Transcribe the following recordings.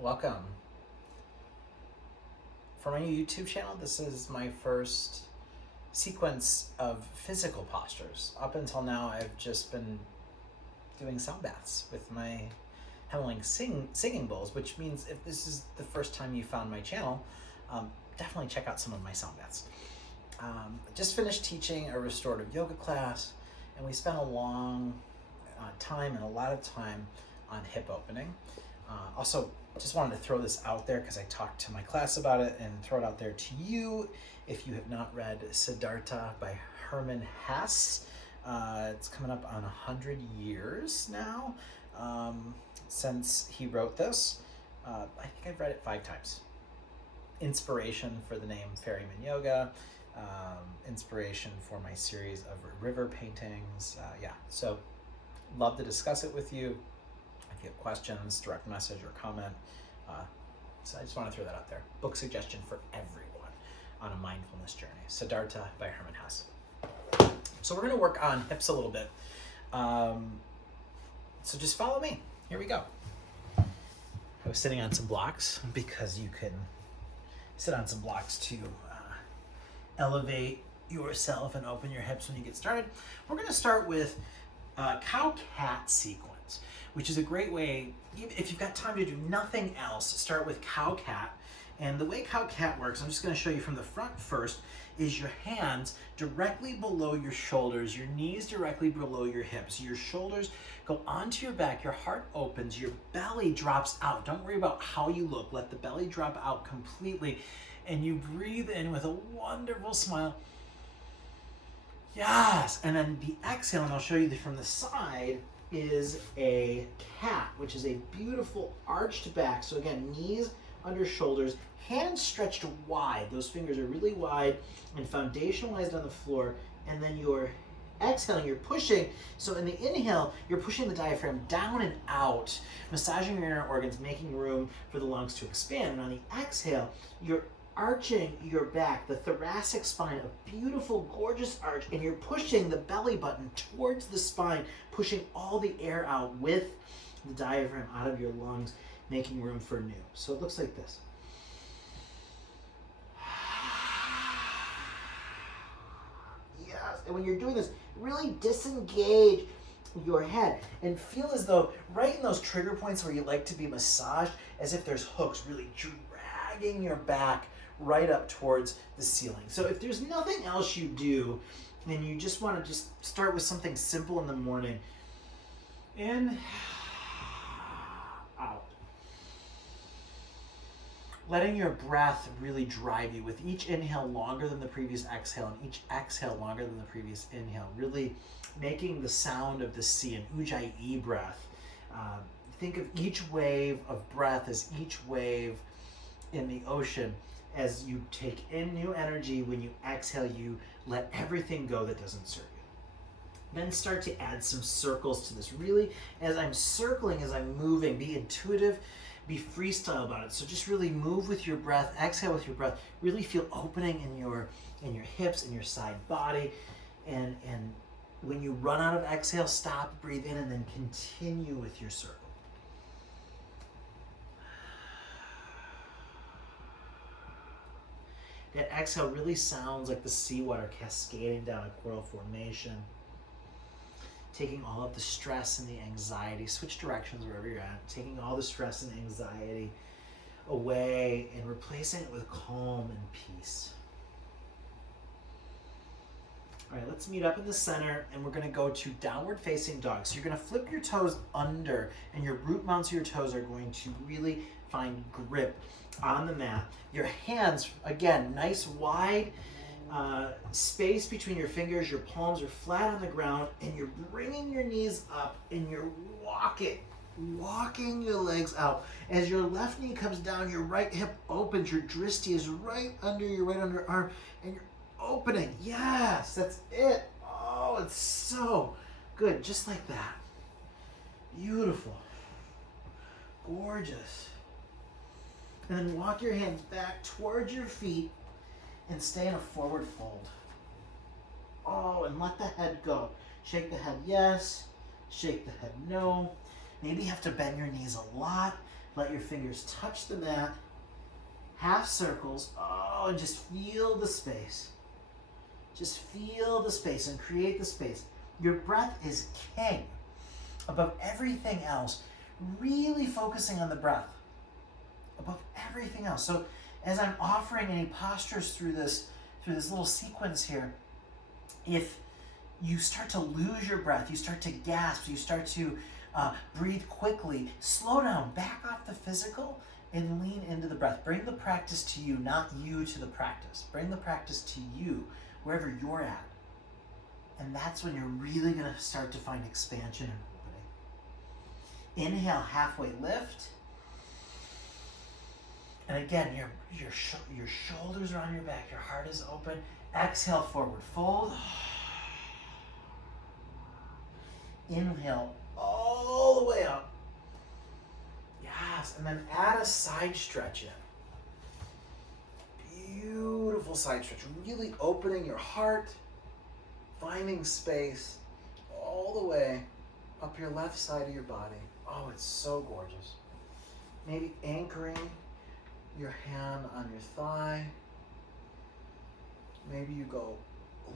Welcome. For my new YouTube channel, this is my first sequence of physical postures. Up until now, I've just been doing sound baths with my Hemmeling singing bowls, which means if this is the first time you found my channel, definitely check out some of my sound baths. I just finished teaching a restorative yoga class, and we spent a long time and a lot of time on hip opening. Also, just wanted to throw this out there because I talked to my class about it, and throw it out there to you if you have not read Siddhartha by Hermann Hesse. It's coming up on 100 years now since he wrote this. I think I've read it 5 times. Inspiration for the name Ferryman Yoga, inspiration for my series of river paintings. So love to discuss it with you. If you have questions, direct message or comment. So I just want to throw that out there. Book suggestion for everyone on a mindfulness journey. Siddhartha by Hermann Hesse. So we're going to work on hips a little bit. So just follow me. Here we go. I was sitting on some blocks because you can sit on some blocks to elevate yourself and open your hips when you get started. We're going to start with cow-cat sequence, which is a great way, if you've got time to do nothing else, start with cow-cat. And the way cow-cat works, I'm just going to show you from the front first, is your hands directly below your shoulders, your knees directly below your hips. Your shoulders go onto your back, your heart opens, your belly drops out. Don't worry about how you look. Let the belly drop out completely. And you breathe in with a wonderful smile. Yes, and then the exhale, and I'll show you from the side, is a cat, which is a beautiful arched back. So again, knees under shoulders, hands stretched wide. Those fingers are really wide and foundationalized on the floor. And then you're exhaling, you're pushing. So in the inhale, you're pushing the diaphragm down and out, massaging your inner organs, making room for the lungs to expand. And on the exhale, you're arching your back, the thoracic spine, a beautiful, gorgeous arch, and you're pushing the belly button towards the spine, pushing all the air out with the diaphragm out of your lungs, making room for new. So it looks like this. Yes, and when you're doing this, really disengage your head and feel as though right in those trigger points where you like to be massaged, as if there's hooks really dragging your back right up towards the ceiling. So if there's nothing else you do and you just want to just start with something simple in the morning, in, out. Letting your breath really drive you with each inhale longer than the previous exhale and each exhale longer than the previous inhale. Really making the sound of the sea, an ujjayi breath. Think of each wave of breath as each wave in the ocean. As you take in new energy, when you exhale, you let everything go that doesn't serve you. Then start to add some circles to this. Really, as I'm circling, as I'm moving, be intuitive, be freestyle about it. So just really move with your breath, exhale with your breath. Really feel opening in your hips and your side body. And when you run out of exhale, stop, breathe in, and then continue with your circle. That exhale really sounds like the seawater cascading down a coral formation. Taking all of the stress and the anxiety, switch directions wherever you're at, taking all the stress and anxiety away and replacing it with calm and peace. All right, let's meet up in the center, and we're gonna go to downward facing dog. So you're gonna flip your toes under, and your root mounts of your toes are going to really find grip on the mat. Your hands, again, nice wide space between your fingers. Your palms are flat on the ground, and you're bringing your knees up, and you're walking your legs out. As your left knee comes down, your right hip opens, your drishti is right under your right underarm, and you're opening. Yes, that's it. Oh, it's so good. Just like that. Beautiful. Gorgeous. And then walk your hands back towards your feet and stay in a forward fold. Oh, and let the head go. Shake the head yes, shake the head no. Maybe you have to bend your knees a lot. Let your fingers touch the mat. Half circles. Oh, and just feel the space. Just feel the space and create the space. Your breath is king above everything else. Really focusing on the breath above everything else. So as I'm offering any postures through this little sequence here, if you start to lose your breath, you start to gasp, you start to breathe quickly, slow down, back off the physical and lean into the breath. Bring the practice to you, not you to the practice. Bring the practice to you, wherever you're at. And that's when you're really gonna start to find expansion and opening. Inhale, halfway lift. And again, your shoulders are on your back, your heart is open. Exhale, forward fold. Inhale all the way up. Yes, and then add a side stretch in. Beautiful side stretch. Really opening your heart, finding space all the way up your left side of your body. Oh, it's so gorgeous. Maybe anchoring your hand on your thigh. Maybe you go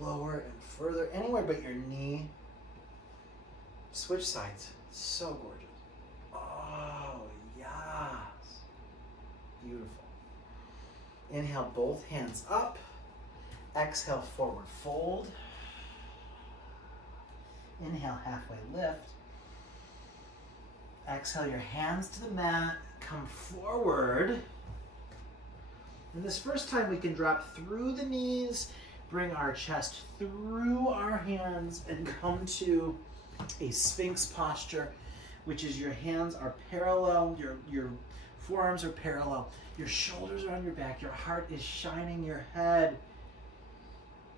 lower and further, anywhere but your knee. Switch sides. So gorgeous. Oh, yes. Beautiful. Inhale, both hands up. Exhale, forward fold. Inhale, halfway lift. Exhale, your hands to the mat. Come forward. And this first time we can drop through the knees, bring our chest through our hands, and come to a Sphinx posture, which is your hands are parallel, your forearms are parallel, your shoulders are on your back, your heart is shining, your head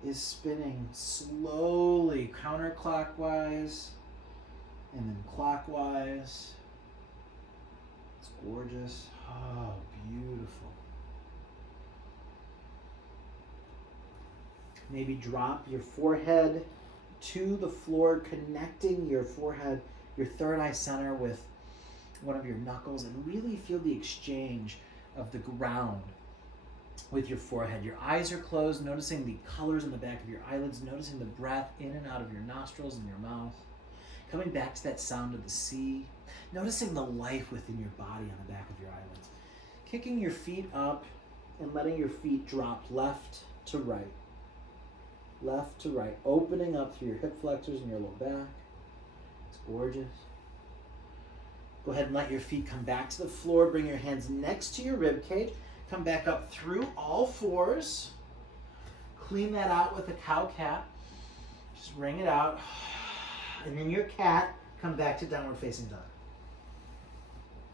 is spinning slowly, counterclockwise, and then clockwise. It's gorgeous. Oh, beautiful. Maybe drop your forehead to the floor, connecting your forehead, your third eye center with one of your knuckles, and really feel the exchange of the ground with your forehead. Your eyes are closed, noticing the colors in the back of your eyelids, noticing the breath in and out of your nostrils and your mouth. Coming back to that sound of the sea, noticing the life within your body on the back of your eyelids. Kicking your feet up and letting your feet drop left to right. Left to right, opening up through your hip flexors and your low back. It's gorgeous. Go ahead and let your feet come back to the floor. Bring your hands next to your rib cage. Come back up through all fours. Clean that out with a cow cat. Just wring it out. And then your cat, come back to downward facing dog.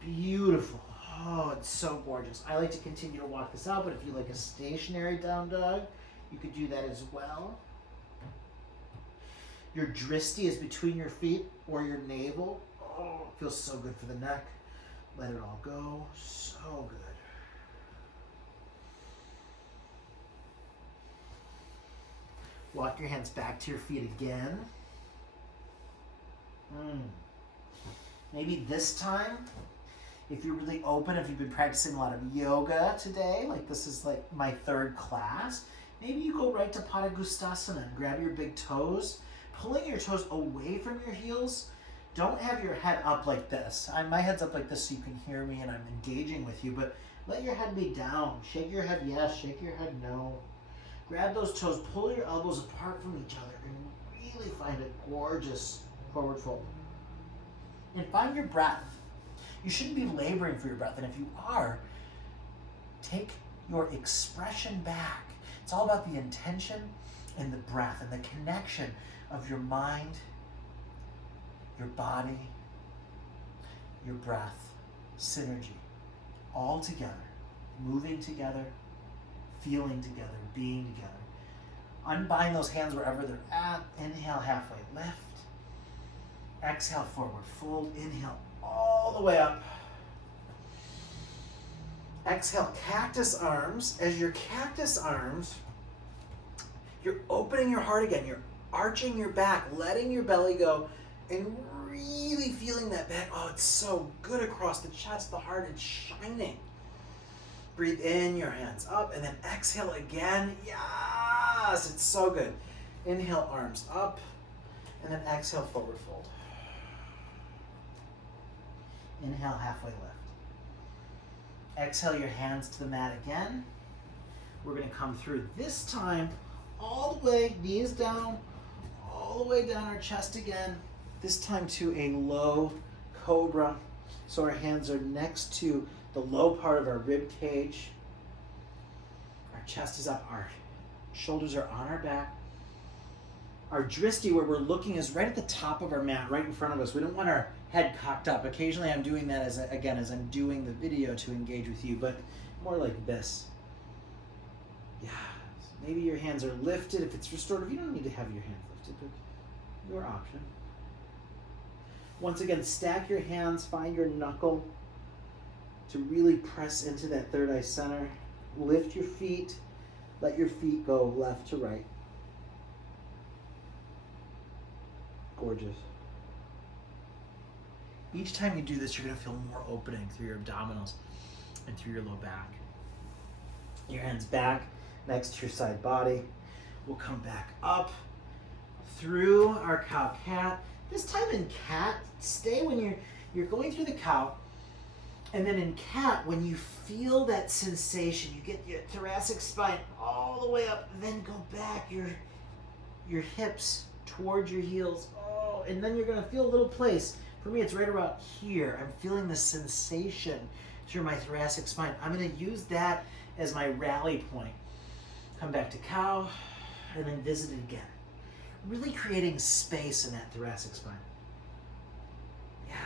Beautiful. Oh, it's so gorgeous. I like to continue to walk this out, but if you like a stationary down dog, you could do that as well. Your dristi is between your feet or your navel. Oh, feels so good for the neck. Let it all go. So good. Walk your hands back to your feet again. Maybe this time, if you're really open, if you've been practicing a lot of yoga today, like this is like my third class, maybe you go right to Padagustasana and grab your big toes, pulling your toes away from your heels. Don't have your head up like this. My head's up like this so you can hear me and I'm engaging with you, but let your head be down. Shake your head yes, shake your head no. Grab those toes, pull your elbows apart from each other, and really find a gorgeous forward fold. And find your breath. You shouldn't be laboring for your breath, and if you are, take your expression back. It's all about the intention and the breath and the connection of your mind, your body, your breath, synergy, all together, moving together, feeling together, being together. Unbind those hands wherever they're at. Inhale, halfway lift. Exhale, forward fold. Inhale all the way up. Exhale, cactus arms. As your cactus arms, you're opening your heart again. You're arching your back, letting your belly go, and really feeling that back. Oh, it's so good across the chest, the heart, it's shining. Breathe in, your hands up, and then exhale again. Yes, it's so good. Inhale, arms up, and then exhale, forward fold. Inhale, halfway lift. Exhale your hands to the mat again. We're going to come through this time all the way, knees down, all the way down our chest again. This time to a low cobra. So our hands are next to the low part of our rib cage. Our chest is up, our shoulders are on our back. Our dristi, where we're looking, is right at the top of our mat, right in front of us. We don't want our head cocked up. Occasionally I'm doing that as I'm doing the video to engage with you, but more like this. Yeah. Maybe your hands are lifted. If it's restorative, you don't need to have your hands lifted, but your option. Once again, stack your hands, find your knuckle to really press into that third eye center. Lift your feet, let your feet go left to right. Gorgeous. Each time you do this, you're going to feel more opening through your abdominals and through your low back. Your hands back next to your side body. We'll come back up through our cow cat. This time in cat, stay when you're going through the cow. And then in cat, when you feel that sensation, you get your thoracic spine all the way up, then go back your hips towards your heels. Oh, and then you're going to feel a little place. For me, it's right about here. I'm feeling the sensation through my thoracic spine. I'm going to use that as my rally point. Come back to cow, and then visit it again. Really creating space in that thoracic spine. Yeah.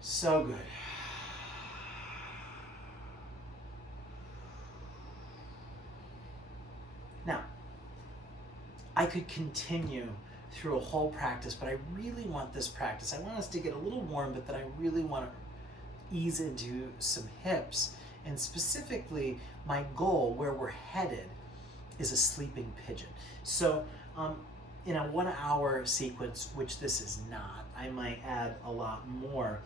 So good. Now, I could continue through a whole practice, but I really want this practice. I want us to get a little warm, but then I really want to ease into some hips. And specifically, my goal, where we're headed, is a sleeping pigeon. So in a 1 hour sequence, which this is not, I might add a lot more,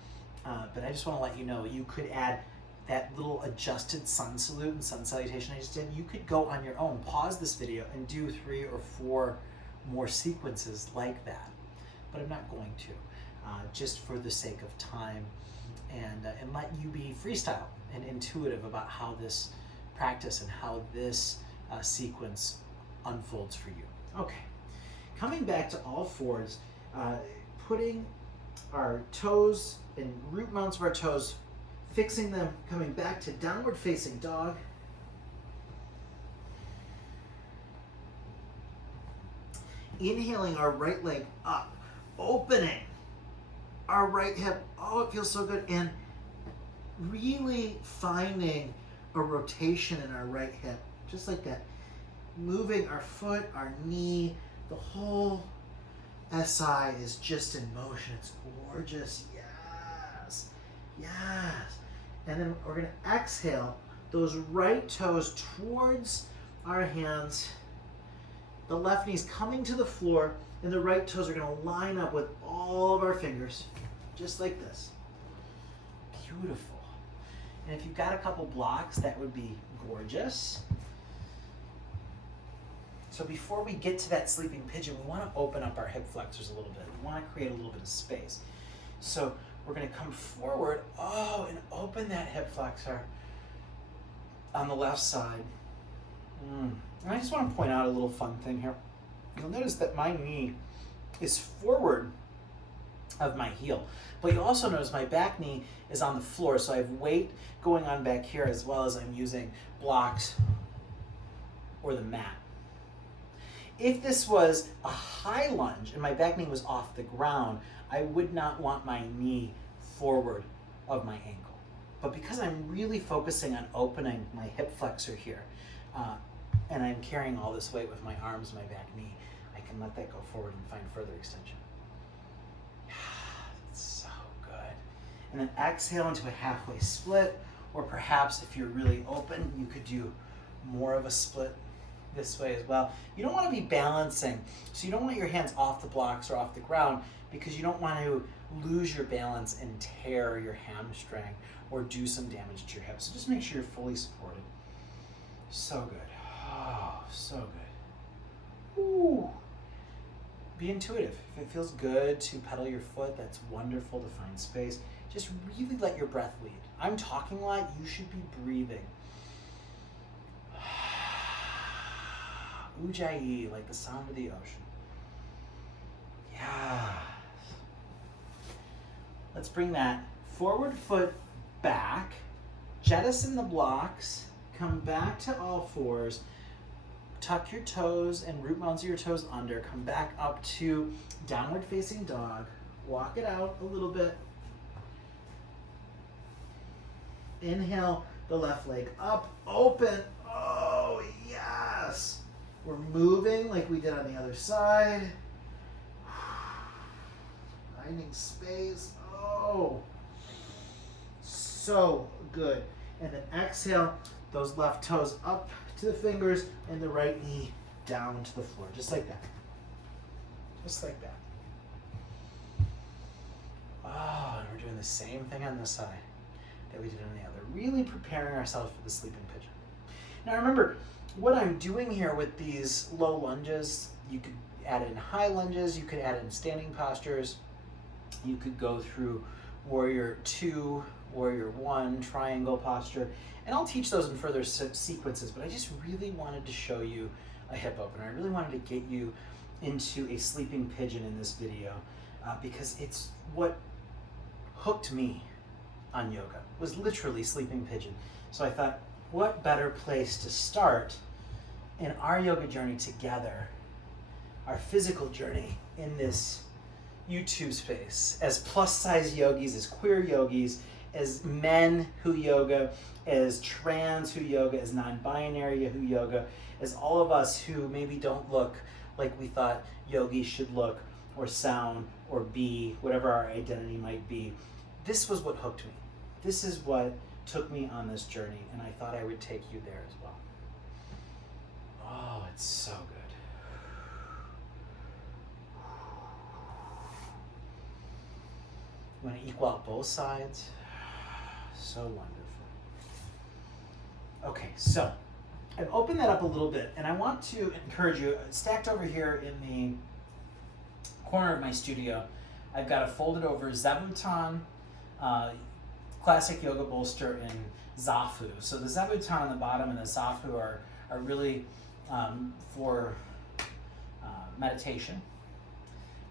but I just want to let you know, you could add that little adjusted sun salute and sun salutation I just did. You could go on your own, pause this video, and do 3 or 4 more sequences like that. But I'm not going to, just for the sake of time, and let you be freestyle and intuitive about how this practice and how this sequence unfolds for you. Okay, coming back to all fours, putting our toes and root mounts of our toes, fixing them, coming back to downward facing dog. Inhaling our right leg up, opening our right hip. Oh, it feels so good. And really finding a rotation in our right hip, just like that. Moving our foot, our knee, the whole SI is just in motion. It's gorgeous. Yes. Yes. And then we're going to exhale those right toes towards our hands. The left knee's coming to the floor, and the right toes are going to line up with all of our fingers, just like this. Beautiful. And if you've got a couple blocks, that would be gorgeous. So before we get to that sleeping pigeon, we want to open up our hip flexors a little bit. We want to create a little bit of space. So we're going to come forward, and open that hip flexor on the left side. And I just want to point out a little fun thing here. You'll notice that my knee is forward of my heel, but you'll also notice my back knee is on the floor, so I have weight going on back here as well as I'm using blocks or the mat. If this was a high lunge and my back knee was off the ground, I would not want my knee forward of my ankle. But because I'm really focusing on opening my hip flexor here, and I'm carrying all this weight with my arms, my back knee, I can let that go forward and find further extension. That's so good. And then exhale into a halfway split, or perhaps if you're really open, you could do more of a split. this way as well. You don't want to be balancing, so you don't want your hands off the blocks or off the ground, because you don't want to lose your balance and tear your hamstring or do some damage to your hips. So just make sure you're fully supported. So good. Oh, so good. Ooh. Be intuitive. If it feels good to pedal your foot, that's wonderful to find space. Just really let your breath lead. I'm talking a lot, you should be breathing. Ujjayi, like the sound of the ocean. Yeah. Let's bring that forward foot back, jettison the blocks, come back to all fours, tuck your toes and root mounds of your toes under, come back up to downward facing dog, walk it out a little bit. Inhale the left leg up, open. Oh, yes. We're moving like we did on the other side. Finding space. Oh, so good. And then exhale, those left toes up to the fingers and the right knee down to the floor. Just like that. Just like that. Oh, and we're doing the same thing on this side that we did on the other. Really preparing ourselves for the sleeping pigeon. Now remember, what I'm doing here with these low lunges, you could add in high lunges, you could add in standing postures, you could go through warrior 2, warrior 1, triangle posture, and I'll teach those in further sequences, but I just really wanted to show you a hip opener. I really wanted to get you into a sleeping pigeon in this video because it's what hooked me on yoga, was literally sleeping pigeon. So I thought, what better place to start in our yoga journey together, our physical journey in this YouTube space, as plus size yogis, as queer yogis, as men who yoga, as trans who yoga, as non-binary who yoga, as all of us who maybe don't look like we thought yogis should look or sound or be, whatever our identity might be. This was what hooked me. This is what took me on this journey, and I thought I would take you there as well. Oh, it's so good. You want to equal out both sides. So wonderful. Okay, so I've opened that up a little bit, and I want to encourage you, stacked over here in the corner of my studio, I've got a folded over Zabuton classic yoga bolster in Zafu. So the Zabuton on the bottom and the Zafu are really for meditation.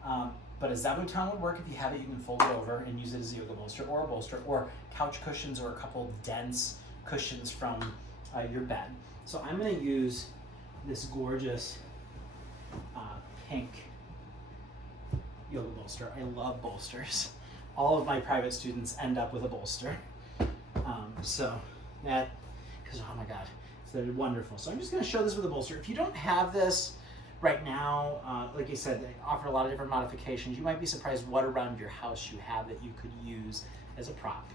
But a Zabuton would work if you have it. You can fold it over and use it as a yoga bolster, or couch cushions, or a couple dense cushions from your bed. So I'm going to use this gorgeous pink yoga bolster. I love bolsters. All of my private students end up with a bolster. So that, because oh my God, they're wonderful. So I'm just going to show this with a bolster. If you don't have this right now, like I said, they offer a lot of different modifications. You might be surprised what around your house you have that you could use as a prop.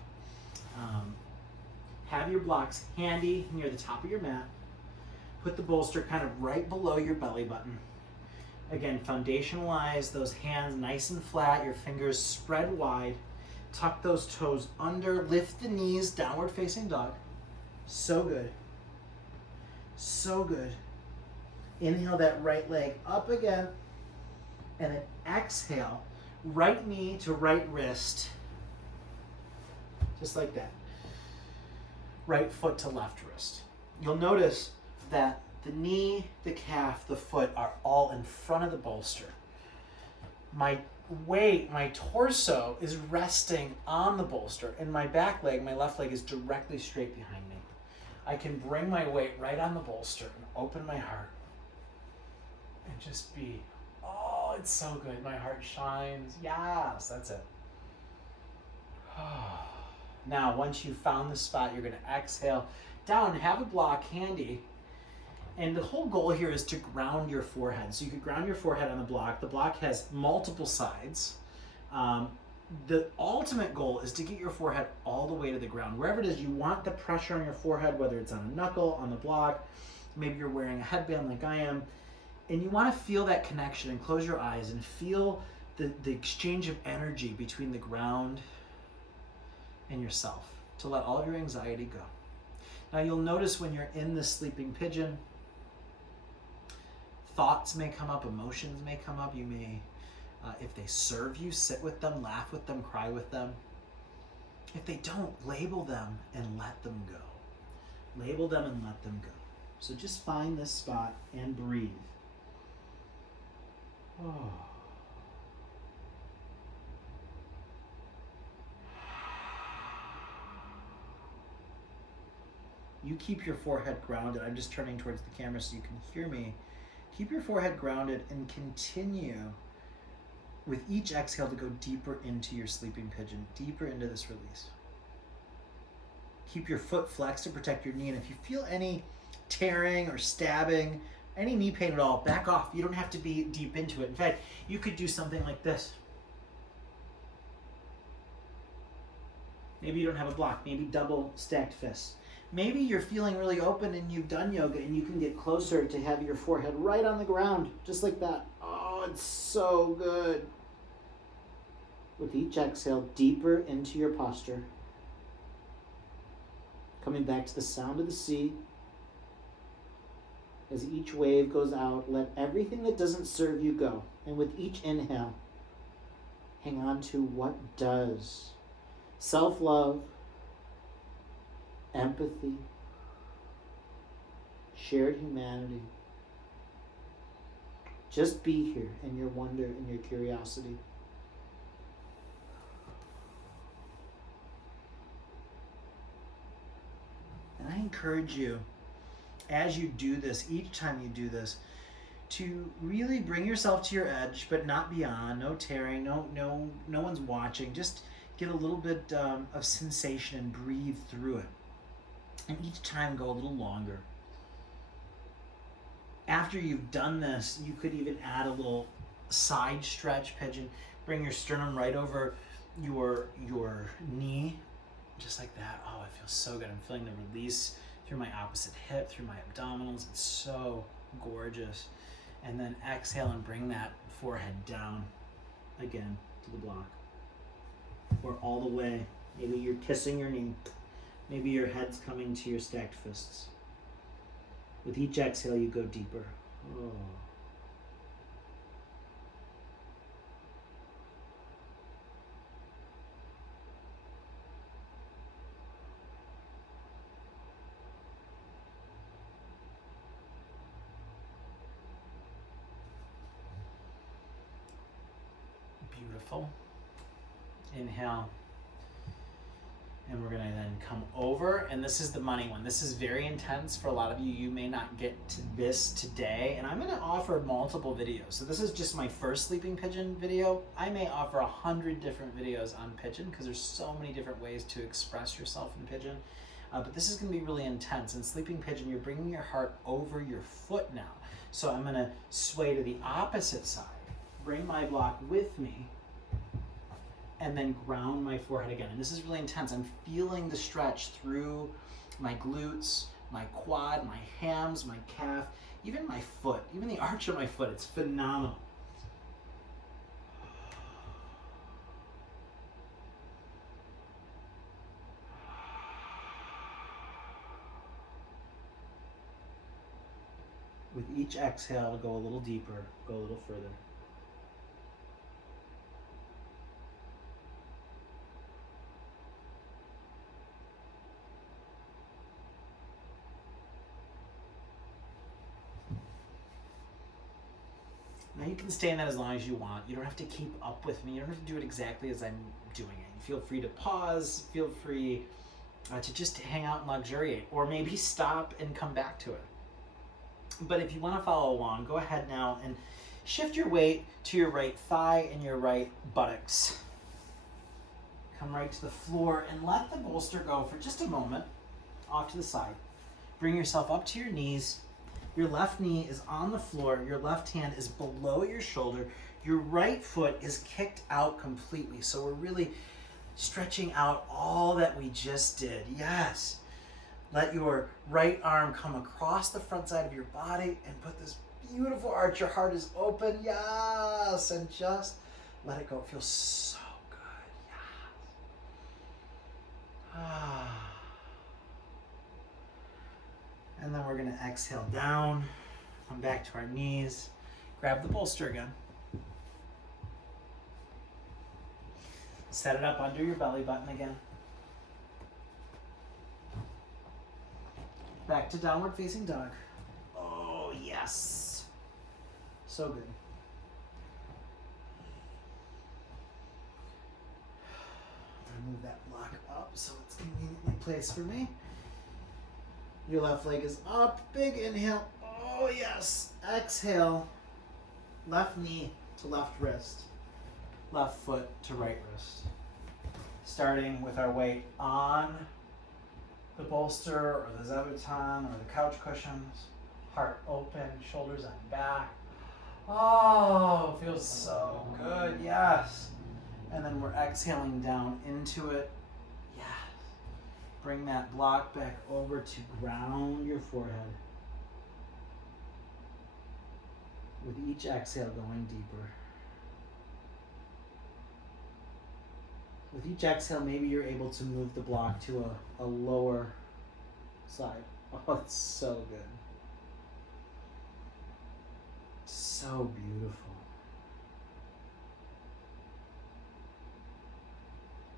Have your blocks handy near the top of your mat. Put the bolster kind of right below your belly button. Again, foundationalize those hands nice and flat, your fingers spread wide. Tuck those toes under, lift the knees, downward facing dog. So good. So good. Inhale that right leg up again, and then exhale, right knee to right wrist, just like that. Right foot to left wrist. You'll notice that the knee, the calf, the foot are all in front of the bolster. My weight, my torso is resting on the bolster, and my back leg, my left leg, is directly straight behind me. I can bring my weight right on the bolster and open my heart and just be, oh, it's so good. My heart shines. Yes, that's it. Now, once you've found the spot, you're going to exhale down, have a block handy. And the whole goal here is to ground your forehead. So you could ground your forehead on the block. The block has multiple sides. The ultimate goal is to get your forehead all the way to the ground. Wherever it is you want the pressure on your forehead, whether it's on a knuckle, on the block, Maybe you're wearing a headband like I am, and you want to feel that connection, and close your eyes and feel the exchange of energy between the ground and yourself to let all of your anxiety go. Now you'll notice when you're in this sleeping pigeon, thoughts may come up, emotions may come up. You may, if they serve you, sit with them, laugh with them, cry with them. If they don't, label them and let them go. Label them and let them go. So just find this spot and breathe. Oh. You keep your forehead grounded. I'm just turning towards the camera so you can hear me. Keep your forehead grounded and continue with each exhale to go deeper into your sleeping pigeon, deeper into this release. Keep your foot flexed to protect your knee. And if you feel any tearing or stabbing, any knee pain at all, back off. You don't have to be deep into it. In fact, you could do something like this. Maybe you don't have a block. Maybe double stacked fists. Maybe you're feeling really open and you've done yoga and you can get closer to have your forehead right on the ground, just like that. Oh, it's so good. With each exhale, deeper into your posture. Coming back to the sound of the sea. As each wave goes out, let everything that doesn't serve you go. And with each inhale, hang on to what does. Self-love, empathy, shared humanity. Just be here in your wonder and your curiosity. And I encourage you, as you do this, each time you do this, to really bring yourself to your edge, but not beyond. No tearing, no one's watching. Just get a little bit of sensation and breathe through it. And each time go a little longer. After you've done this, you could even add a little side stretch pigeon. Bring your sternum right over your knee, just like that. Oh, it feels so good. I'm feeling the release through my opposite hip, through my abdominals. It's so gorgeous. And then exhale and bring that forehead down again to the block. Or all the way. Maybe you're kissing your knee. Maybe your head's coming to your stacked fists. With each exhale, you go deeper. Oh. Beautiful. Inhale. And we're gonna then come over, and this is the money one. This is very intense for a lot of you. You may not get to this today, and I'm gonna offer multiple videos. So this is just my first sleeping pigeon video. I may offer 100 different videos on pigeon because there's so many different ways to express yourself in pigeon. But this is gonna be really intense. In sleeping pigeon, you're bringing your heart over your foot now. So I'm gonna sway to the opposite side, bring my block with me, and then ground my forehead again. And this is really intense. I'm feeling the stretch through my glutes, my quad, my hams, my calf, even my foot, even the arch of my foot. It's phenomenal. With each exhale, go a little deeper, go a little further. Now you can stay in that as long as you want. You don't have to keep up with me. You don't have to do it exactly as I'm doing it. Feel free to pause. Feel free to just hang out and luxuriate, or maybe stop and come back to it. But if you want to follow along, go ahead now and shift your weight to your right thigh and your right buttocks. Come right to the floor and let the bolster go for just a moment off to the side. Bring yourself up to your knees. Your left knee is on the floor. Your left hand is below your shoulder. Your right foot is kicked out completely. So we're really stretching out all that we just did. Yes. Let your right arm come across the front side of your body and put this beautiful arch. Your heart is open. Yes. And just let it go. It feels so good. Yes. And then we're going to exhale down. Come back to our knees. Grab the bolster again. Set it up under your belly button again. Back to downward facing dog. Oh, yes. So good. Move that block up so it's conveniently placed for me. Your left leg is up. Big inhale. Oh, yes. Exhale. Left knee to left wrist. Left foot to right wrist. Starting with our weight on the bolster or the zabuton or the couch cushions. Heart open, shoulders on back. Oh, feels so good. Yes. And then we're exhaling down into it. Yes. Bring that block back over to ground your forehead. With each exhale going deeper. With each exhale, maybe you're able to move the block to a lower side. Oh, it's so good. So beautiful.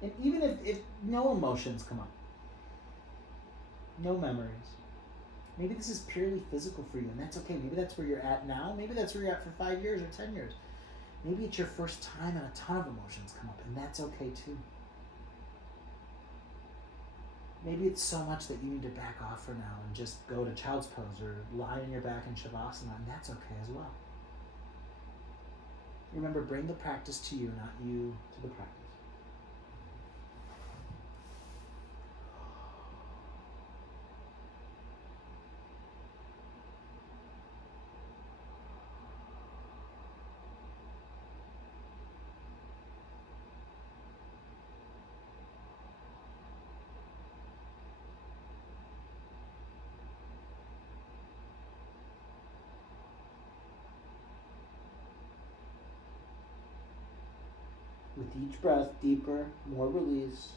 And even if no emotions come up, no memories, maybe this is purely physical for you, and that's okay. Maybe that's where you're at now. Maybe that's where you're at for 5 years or 10 years. Maybe it's your first time and a ton of emotions come up, and that's okay too. Maybe it's so much that you need to back off for now and just go to child's pose or lie on your back in shavasana, and that's okay as well. Remember, bring the practice to you, not you to the practice. With each breath, deeper, more release.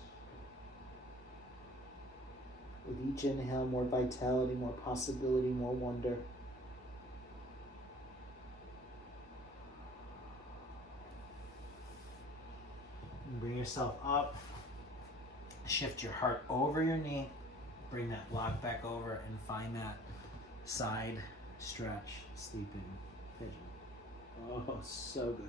With each inhale, more vitality, more possibility, more wonder. And bring yourself up. Shift your heart over your knee. Bring that block back over and find that side stretch, sleeping pigeon. Oh, so good.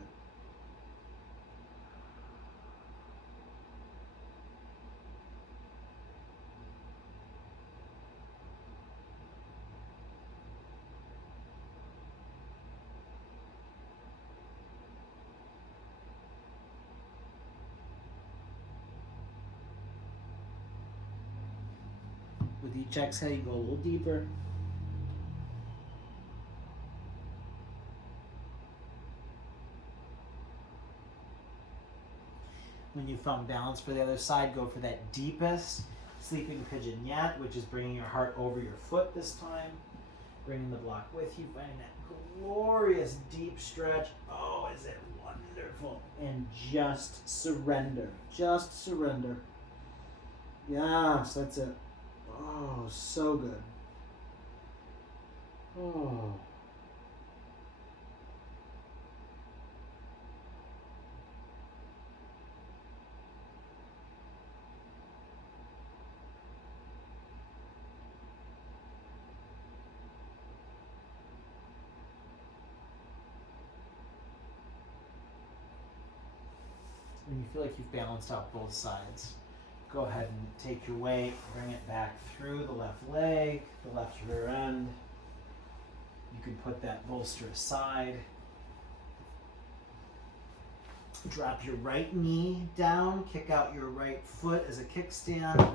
With each exhale, you go a little deeper. When you found balance for the other side, go for that deepest sleeping pigeon yet, which is bringing your heart over your foot this time. Bringing the block with you, finding that glorious deep stretch. Oh, is it wonderful? And just surrender. Just surrender. Yes, that's it. Oh, so good. Oh. When you feel like you've balanced out both sides, go ahead and take your weight, bring it back through the left leg, the left rear end. You can put that bolster aside. Drop your right knee down, kick out your right foot as a kickstand,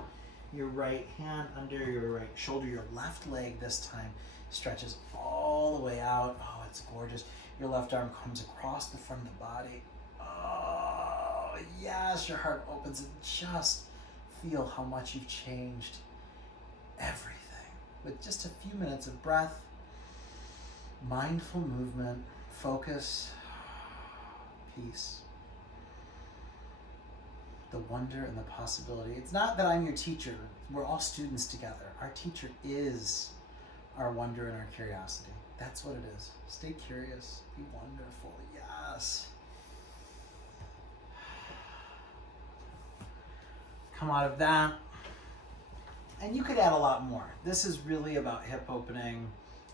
your right hand under your right shoulder, your left leg this time stretches all the way out. Oh, it's gorgeous. Your left arm comes across the front of the body. Oh, yes, your heart opens and just feel how much you've changed everything with just a few minutes of breath, mindful movement, focus, peace. The wonder and the possibility. It's not that I'm your teacher. We're all students together. Our teacher is our wonder and our curiosity. That's what it is. Stay curious. Be wonderful. Yes. Come out of that. And you could add a lot more. This is really about hip opening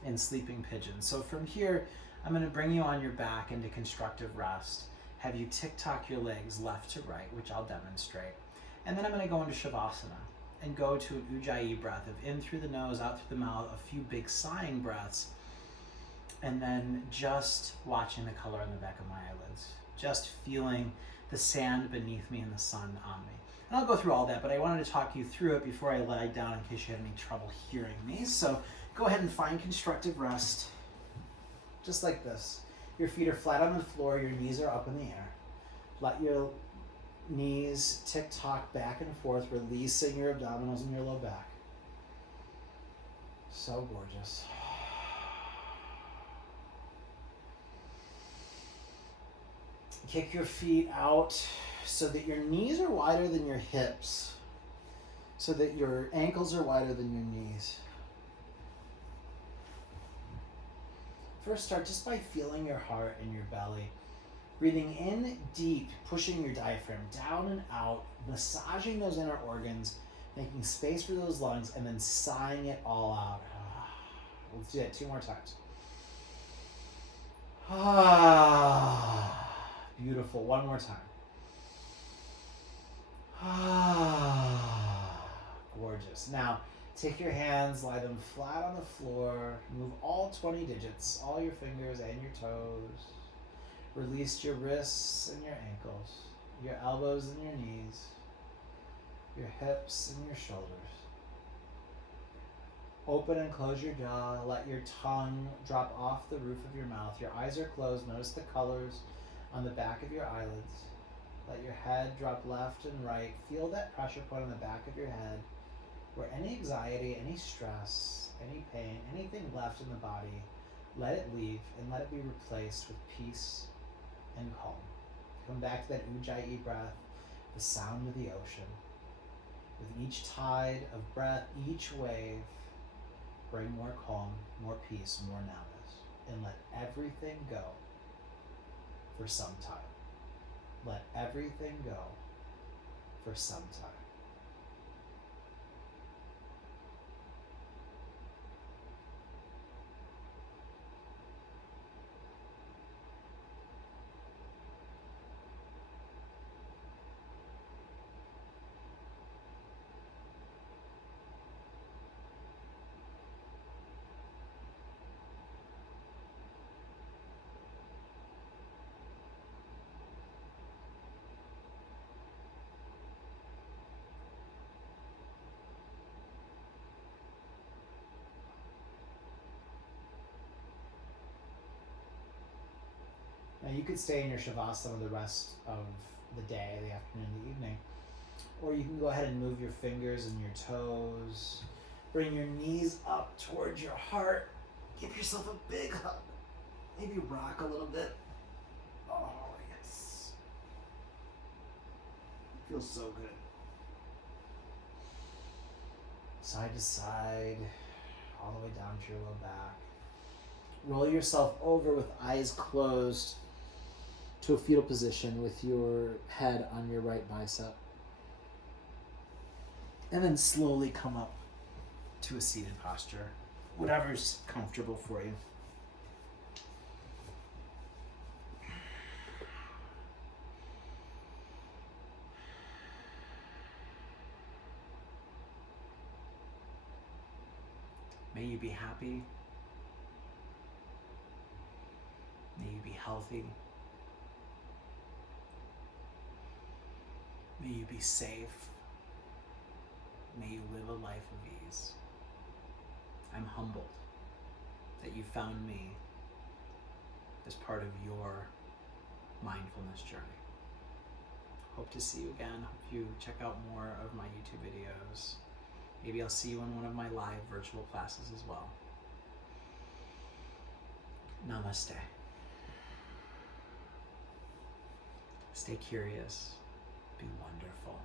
and sleeping pigeon. So from here, I'm going to bring you on your back into constructive rest. Have you tick-tock your legs left to right, which I'll demonstrate. And then I'm going to go into Shavasana and go to an Ujjayi breath of in through the nose, out through the mouth, a few big sighing breaths, and then just watching the color in the back of my eyelids, just feeling the sand beneath me and the sun on me. And I'll go through all that, but I wanted to talk you through it before I lie down in case you had any trouble hearing me. So go ahead and find constructive rest, just like this. Your feet are flat on the floor, your knees are up in the air. Let your knees tick-tock back and forth, releasing your abdominals and your low back. So gorgeous. Kick your feet out so that your knees are wider than your hips, so that your ankles are wider than your knees. First, start just by feeling your heart and your belly. Breathing in deep, pushing your diaphragm down and out, massaging those inner organs, making space for those lungs, and then sighing it all out. Let's do that 2 more times. Beautiful. 1 more time. Gorgeous. Now, take your hands, lie them flat on the floor, move all 20 digits, all your fingers and your toes. Release your wrists and your ankles, your elbows and your knees, your hips and your shoulders. Open and close your jaw. Let your tongue drop off the roof of your mouth. Your eyes are closed. Notice the colors on the back of your eyelids. Let your head drop left and right. Feel that pressure point on the back of your head, where any anxiety, any stress, any pain, anything left in the body, let it leave and let it be replaced with peace and calm. Come back to that Ujjayi breath, the sound of the ocean. With each tide of breath, each wave, bring more calm, more peace, more nowness, and let everything go for some time. Let everything go for some time. Now you could stay in your Shavasana the rest of the day, the afternoon, the evening, or you can go ahead and move your fingers and your toes. Bring your knees up towards your heart. Give yourself a big hug. Maybe rock a little bit. Oh, yes. Feels so good. Side to side, all the way down to your low back. Roll yourself over with eyes closed to a fetal position with your head on your right bicep. And then slowly come up to a seated posture, whatever's comfortable for you. May you be happy. May you be healthy. May you be safe. May you live a life of ease. I'm humbled that you found me as part of your mindfulness journey. Hope to see you again. Hope you check out more of my YouTube videos. Maybe I'll see you in one of my live virtual classes as well. Namaste. Stay curious. Be wonderful.